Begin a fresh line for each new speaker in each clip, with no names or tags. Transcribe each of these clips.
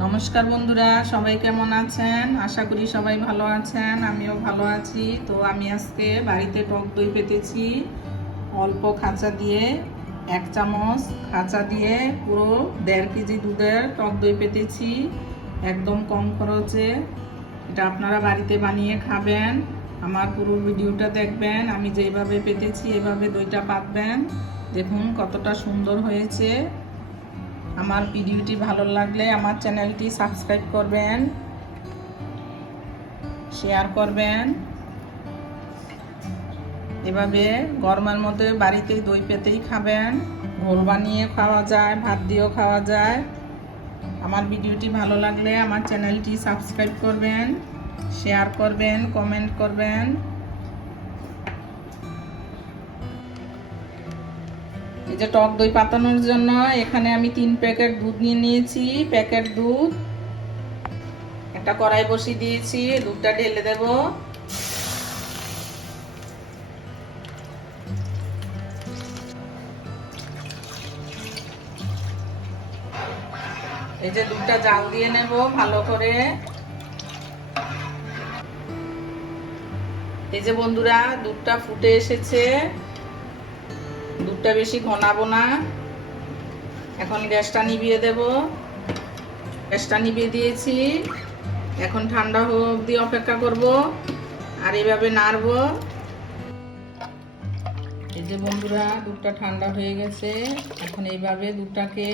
নমস্কার বন্ধুরা, সবাই কেমন আছেন? আশা করি সবাই ভালো আছেন, আমিও ভালো আছি। তো আমি আজকে বাড়িতে টক দই পেতেছি, অল্প খাঁচা দিয়ে, এক চামচ খাঁচা দিয়ে পুরো দেড় কেজি দুধের টক দই পেতেছি, একদম কম খরচে। এটা আপনারা বাড়িতে বানিয়ে খাবেন, আমার পুরো ভিডিওটা দেখবেন, আমি যেভাবে পেতেছি এভাবে দইটা পাতবেন। দেখুন কতটা সুন্দর হয়েছে। আমার ভিডিওটি ভালো লাগলে আমার চ্যানেলটি সাবস্ক্রাইব করবেন, শেয়ার করবেন। এভাবে গরমের মধ্যে বাড়িতে দই পেতেই খাবেন ঘোল বানিয়ে খাওয়া যায়, ভাত দিয়েও খাওয়া যায়। আমার ভিডিওটি ভালো লাগলে আমার চ্যানেলটি সাবস্ক্রাইব করবেন, শেয়ার করবেন, কমেন্ট করবেন। এই যে টক দই পাতানোর জন্য এখানে আমি তিন প্যাকেট দুধ নিয়ে নিয়েছি, প্যাকেট দুধ। একটা কড়াই বসিয়ে দিয়েছি, দুধটা ঢেলে দেব। এই যে দুধটা জাল দিয়ে নেব ভালো করে। এই যে বন্ধুরা, দুধটা ফুটে এসেছে। দুধটা বেশি ঘনাবো না। এখন গ্যাসটা নিভিয়ে দেব। গ্যাসটা নিভিয়ে দিয়েছি। এখন ঠান্ডা হোক দিয়ে অপেক্ষা করব আর এইভাবে নাড়ব। এই যে বন্ধুরা, দুধটা ঠান্ডা হয়ে গেছে। এখন এইভাবে দুধটাকে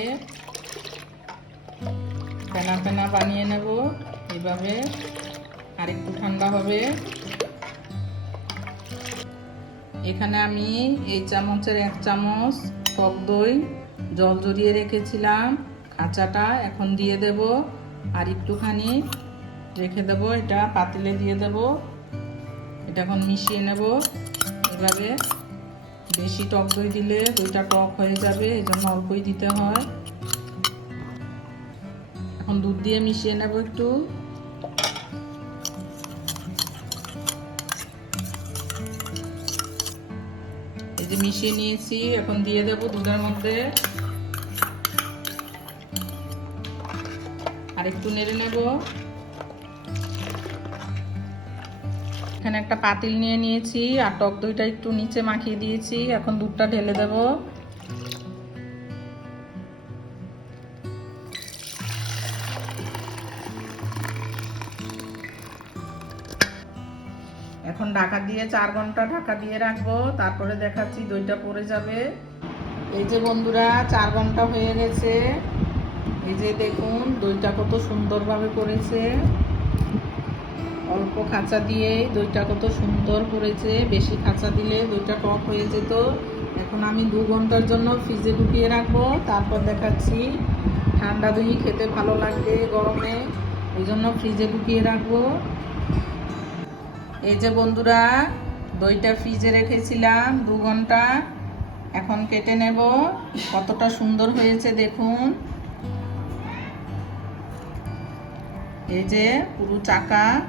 ফেনা ফেনা বানিয়ে নেব। এইভাবে আর একটু ঠান্ডা হবে। এখানে আমি এই চামচের এক চামচ টক দই জল জড়িয়ে রেখেছিলাম খাঁচাটা এখন দিয়ে দেব আর একটুখানি রেখে দেব, এটা পাতিলে দিয়ে দেব। এটা এখন মিশিয়ে নেব। এভাবে বেশি টক দই দিলে দইটা টক হয়ে যাবে, এই জন্য অল্পই দিতে হয়। এখন দুধ দিয়ে মিশিয়ে নেব একটু। যে মিশিয়ে নিয়েছি, এখন দিয়ে দেব দুধের মধ্যে। আর একটু নেড়ে নেব। এখানে একটা পাতিল নিয়ে নিয়েছি, আর টক দইটা একটু নিচে মাখিয়ে দিয়েছি, এখন দুধটা ঢেলে দেব। এখন ঢাকা দিয়ে চার ঘণ্টা ঢাকা দিয়ে রাখব, তারপরে দেখাচ্ছি দইটা পড়ে যাবে। এই যে বন্ধুরা, চার ঘণ্টা হয়ে গেছে। এই যে দেখুন, দইটা কত সুন্দরভাবে করেছে অল্প খাঁচা দিয়ে দইটা কত সুন্দর করেছে বেশি খাঁচা দিলে দইটা টক হয়ে যেত। এখন আমি দু ঘণ্টার জন্য ফ্রিজে ঢুকিয়ে রাখব। তারপর দেখাচ্ছি, ঠান্ডা দই খেতে ভালো লাগবে গরমে। ওই জন্য ফ্রিজে ঢুকিয়ে রাখব। এই যে বন্ধুরা, দইটা ফ্রিজে রেখেছিলাম দু ঘণ্টা। এখন কেটে নেব। কতটা সুন্দর হয়েছে দেখুন। এই যে পুরো চাকা।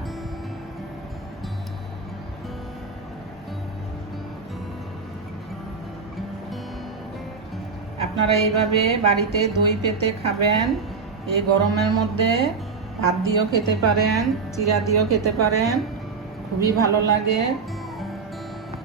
আপনারা এইভাবে বাড়িতে দই পেতে খাবেন। এই গরমের মধ্যে ভাত দিয়েও খেতে পারেন, চিরা দিয়েও খেতে পারেন। খুবই ভালো লাগে।